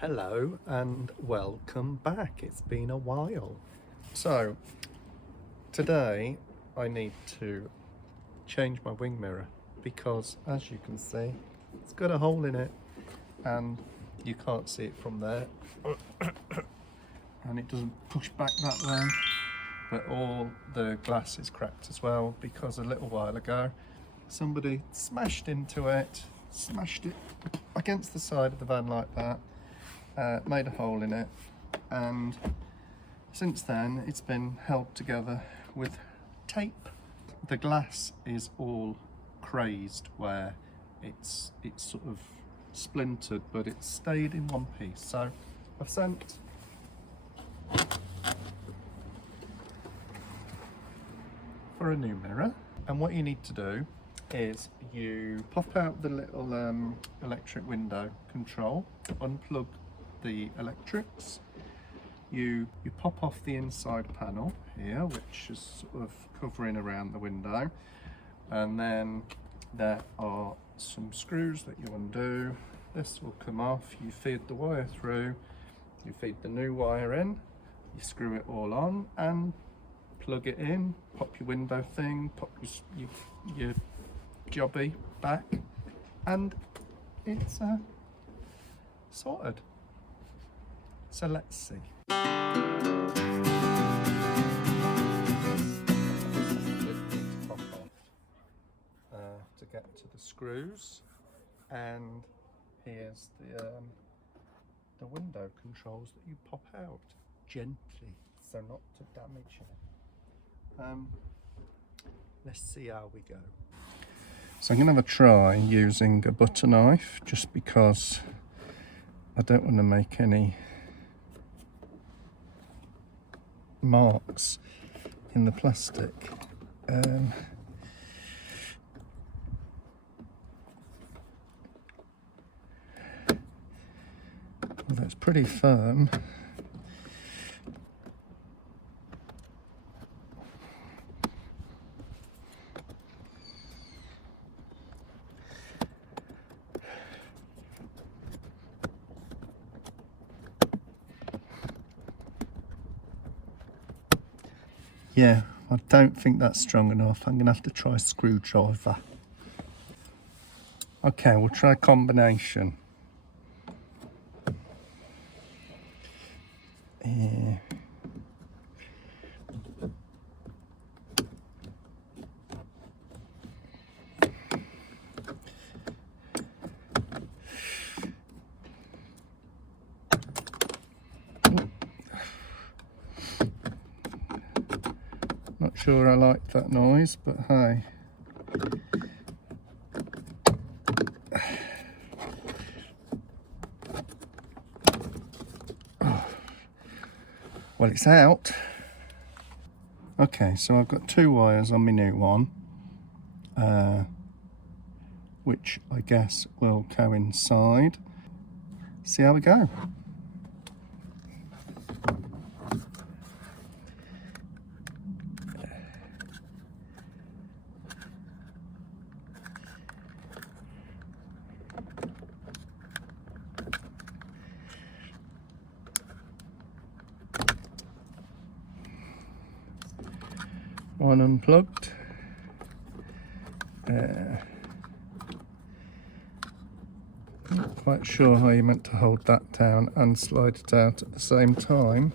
Hello and welcome back. It's been a while. So today I need to change my wing mirror because, as you can see, it's got a hole in it and you can't see it from there and it doesn't push back that way, but all the glass is cracked as well because a little while ago somebody smashed into it, smashed it against the side of the van like that. Made a hole in it, and since then it's been held together with tape. The glass is all crazed where it's sort of splintered, but it's stayed in one piece. So I've sent for a new mirror, and what you need to do is you pop out the little electric window control, unplug the electrics, you pop off the inside panel here, which is sort of covering around the window, and then there are some screws that you undo. This will come off, you feed the wire through, you feed the new wire in, you screw it all on and plug it in, pop your window thing, pop your jobby back, and it's sorted. So let's see. To get to the screws, and here's the window controls that you pop out gently so not to damage it. Let's see how we go. So I'm going to have a try using a butter knife, just because I don't want to make any marks in the plastic. Although it's pretty firm. Yeah, I don't think that's strong enough. I'm going to have to try a screwdriver. Okay, we'll try a combination. Not sure I like that noise, but hey. Well, it's out. Okay, so I've got two wires on my new one, which I guess will coincide. See how we go. One unplugged. Not quite sure how you're meant to hold that down and slide it out at the same time.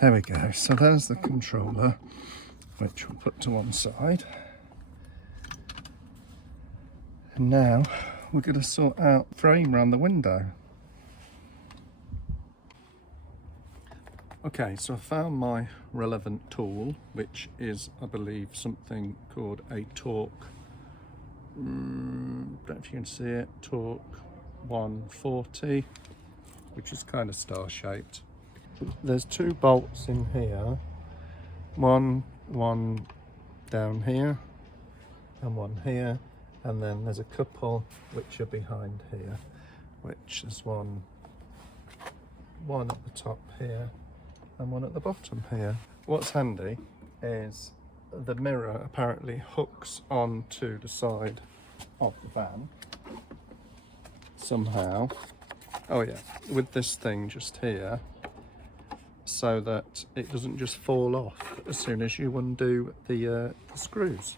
There we go. So there's the controller, which we'll put to one side. And now we're going to sort out the frame around the window. Okay, so I found my relevant tool, which is, I believe, something called a torque. Don't know if you can see it. Torque 140, which is kind of star-shaped. there's 2 bolts in here, one down here and one here, and then there's a couple which are behind here, which is one at the top here and one at the bottom here. What's handy is the mirror apparently hooks onto the side of the van somehow. Oh yeah, with this thing just here, so that it doesn't just fall off as soon as you undo the screws.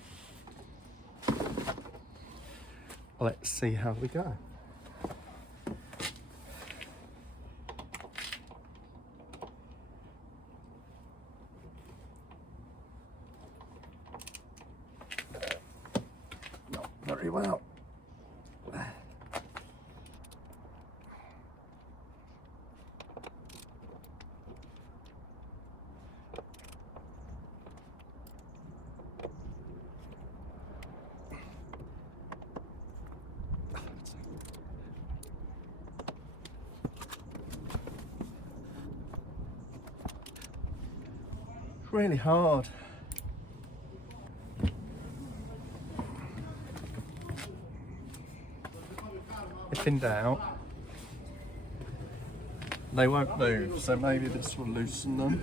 Let's see how we go. Not very well. Really hard. If in doubt, they won't move, so maybe this will loosen them.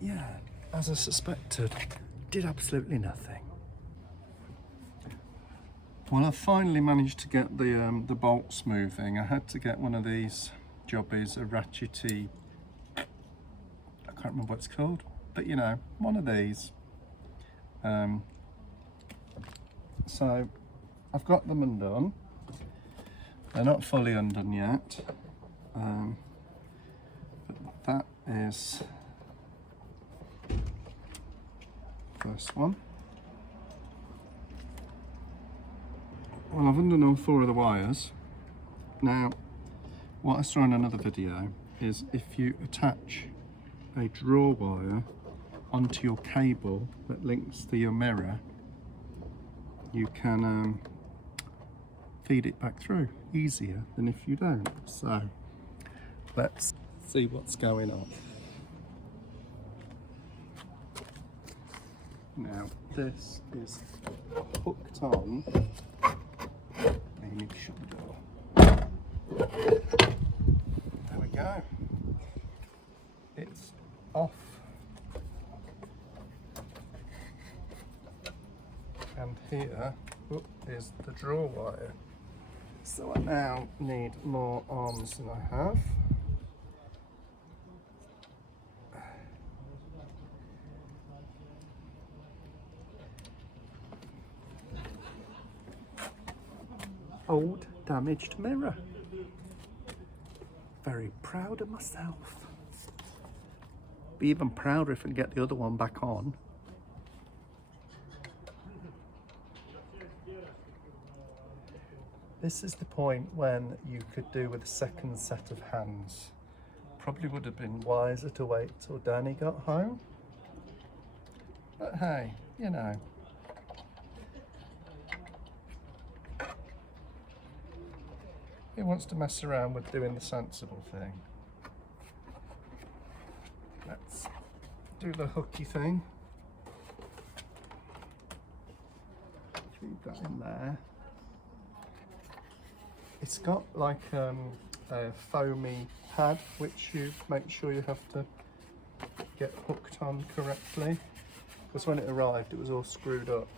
Yeah, as I suspected, did absolutely nothing. Well, I finally managed to get the bolts moving. I had to get one of these jobbies, a ratchety, I can't remember what it's called, but you know, one of these. So I've got them undone. They're not fully undone yet, but that is first one. Well, I've undone all 4 of the wires. Now, what I saw in another video is if you attach a draw wire onto your cable that links to your mirror, you can feed it back through easier than if you don't. So, let's see what's going on. Now, this is hooked on. Let me shut the door. There we go. It's off. And here is the draw wire. So I now need more arms than I have. Old damaged mirror. Very proud of myself. Be even prouder if I can get the other one back on. This is the point when you could do with a second set of hands. Probably would have been wiser to wait till Danny got home. But hey, you know. He wants to mess around with doing the sensible thing. Let's do the hooky thing. Leave that in there. It's got like a foamy pad which you make sure you have to get hooked on correctly, because when it arrived it was all screwed up.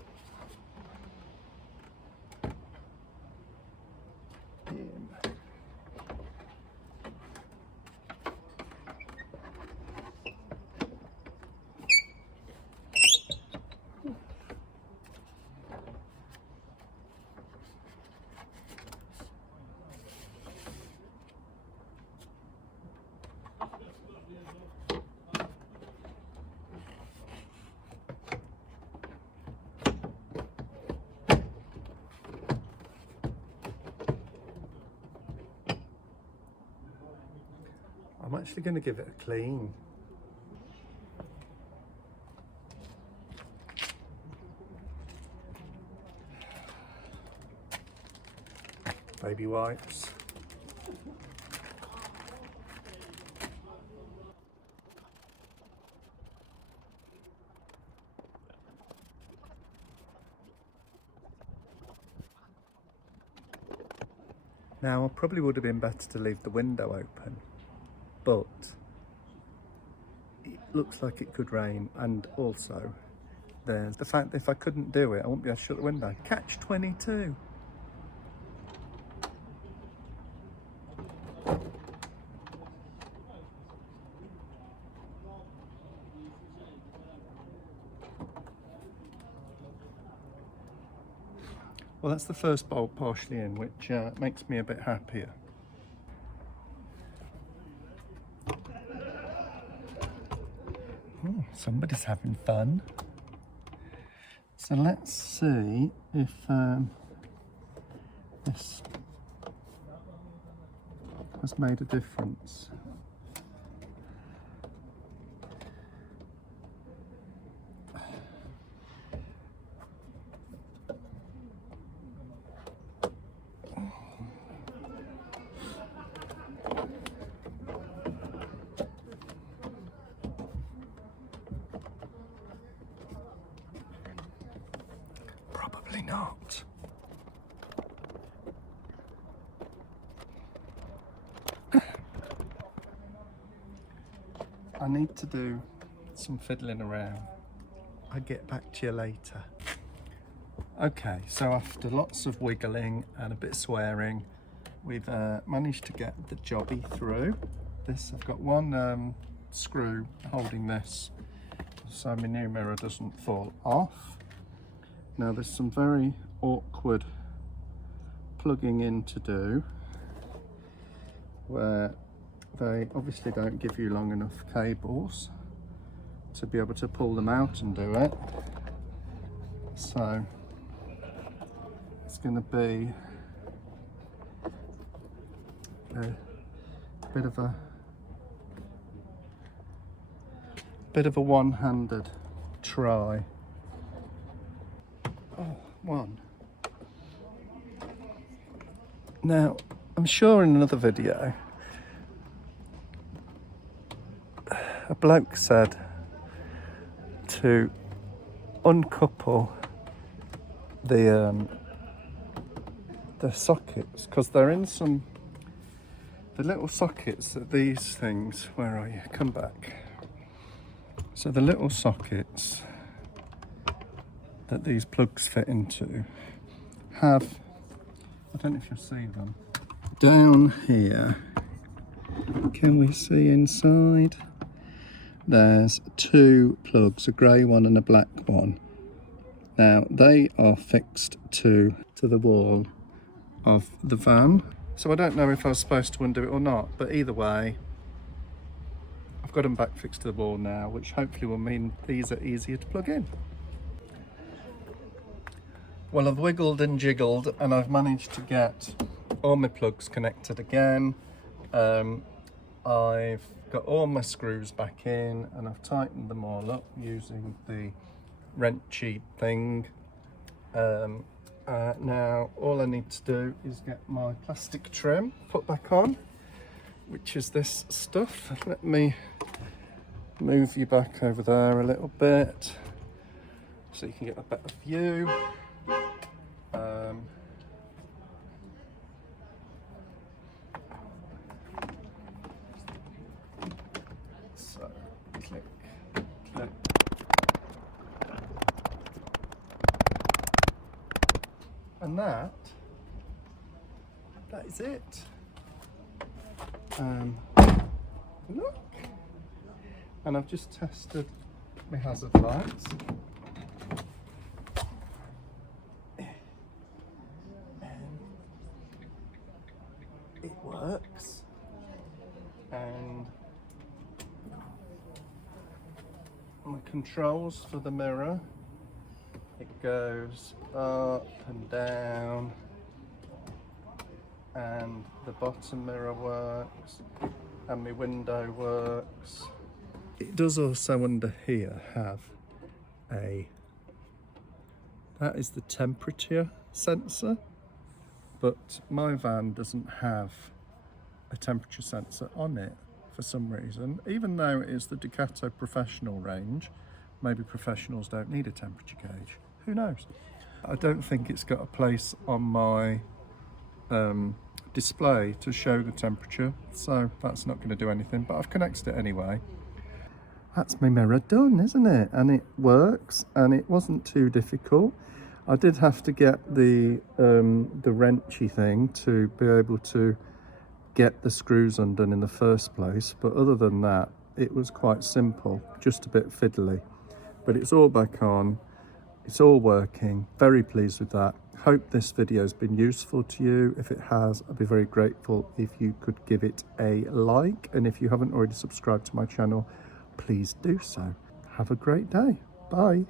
I'm actually going to give it a clean. Baby wipes. Now, it probably would have been better to leave the window open, but it looks like it could rain, and also there's the fact that if I couldn't do it, I wouldn't be able to shut the window. Catch-22. Well, that's the first bolt partially in, which makes me a bit happier. Oh, somebody's having fun. So let's see if this has made a difference. Probably not. I need to do some fiddling around. I'll get back to you later. Okay, so after lots of wiggling and a bit of swearing, we've managed to get the jobby through. I've got one screw holding this so my new mirror doesn't fall off. Now there's some very awkward plugging in to do, where they obviously don't give you long enough cables to be able to pull them out and do it. So it's going to be a bit of a one-handed try. Oh, one. Now, I'm sure in another video, a bloke said to uncouple the sockets, because they're in the little sockets that these things, where are you? Come back. So the little sockets that these plugs fit into have, I don't know if you'll see them, down here, can we see inside? There's two plugs, a grey one and a black one. Now they are fixed to the wall of the van. So I don't know if I was supposed to undo it or not, but either way, I've got them back fixed to the wall now, which hopefully will mean these are easier to plug in. Well, I've wiggled and jiggled and I've managed to get all my plugs connected again. I've got all my screws back in and I've tightened them all up using the wrenchy thing. Now all I need to do is get my plastic trim put back on, which is this stuff. Let me move you back over there a little bit so you can get a better view. So click, click. And that is it. Look, and I've just tested my hazard lights. It works, and my controls for the mirror, it goes up and down, and the bottom mirror works, and my window works. It does also under here have that is the temperature sensor, but my van doesn't have a temperature sensor on it for some reason, even though it is the Ducato professional range. Maybe professionals don't need a temperature gauge, who knows. I don't think it's got a place on my display to show the temperature, so that's not going to do anything, but I've connected it anyway. That's my mirror done, isn't it? And it works, and it wasn't too difficult. I did have to get the wrenchy thing to be able to get the screws undone in the first place, but other than that it was quite simple, just a bit fiddly, but it's all back on, it's all working. Very pleased with that. Hope this video has been useful to you. If it has, I'd be very grateful if you could give it a like, and if you haven't already subscribed to my channel, please do so. Have a great day. Bye.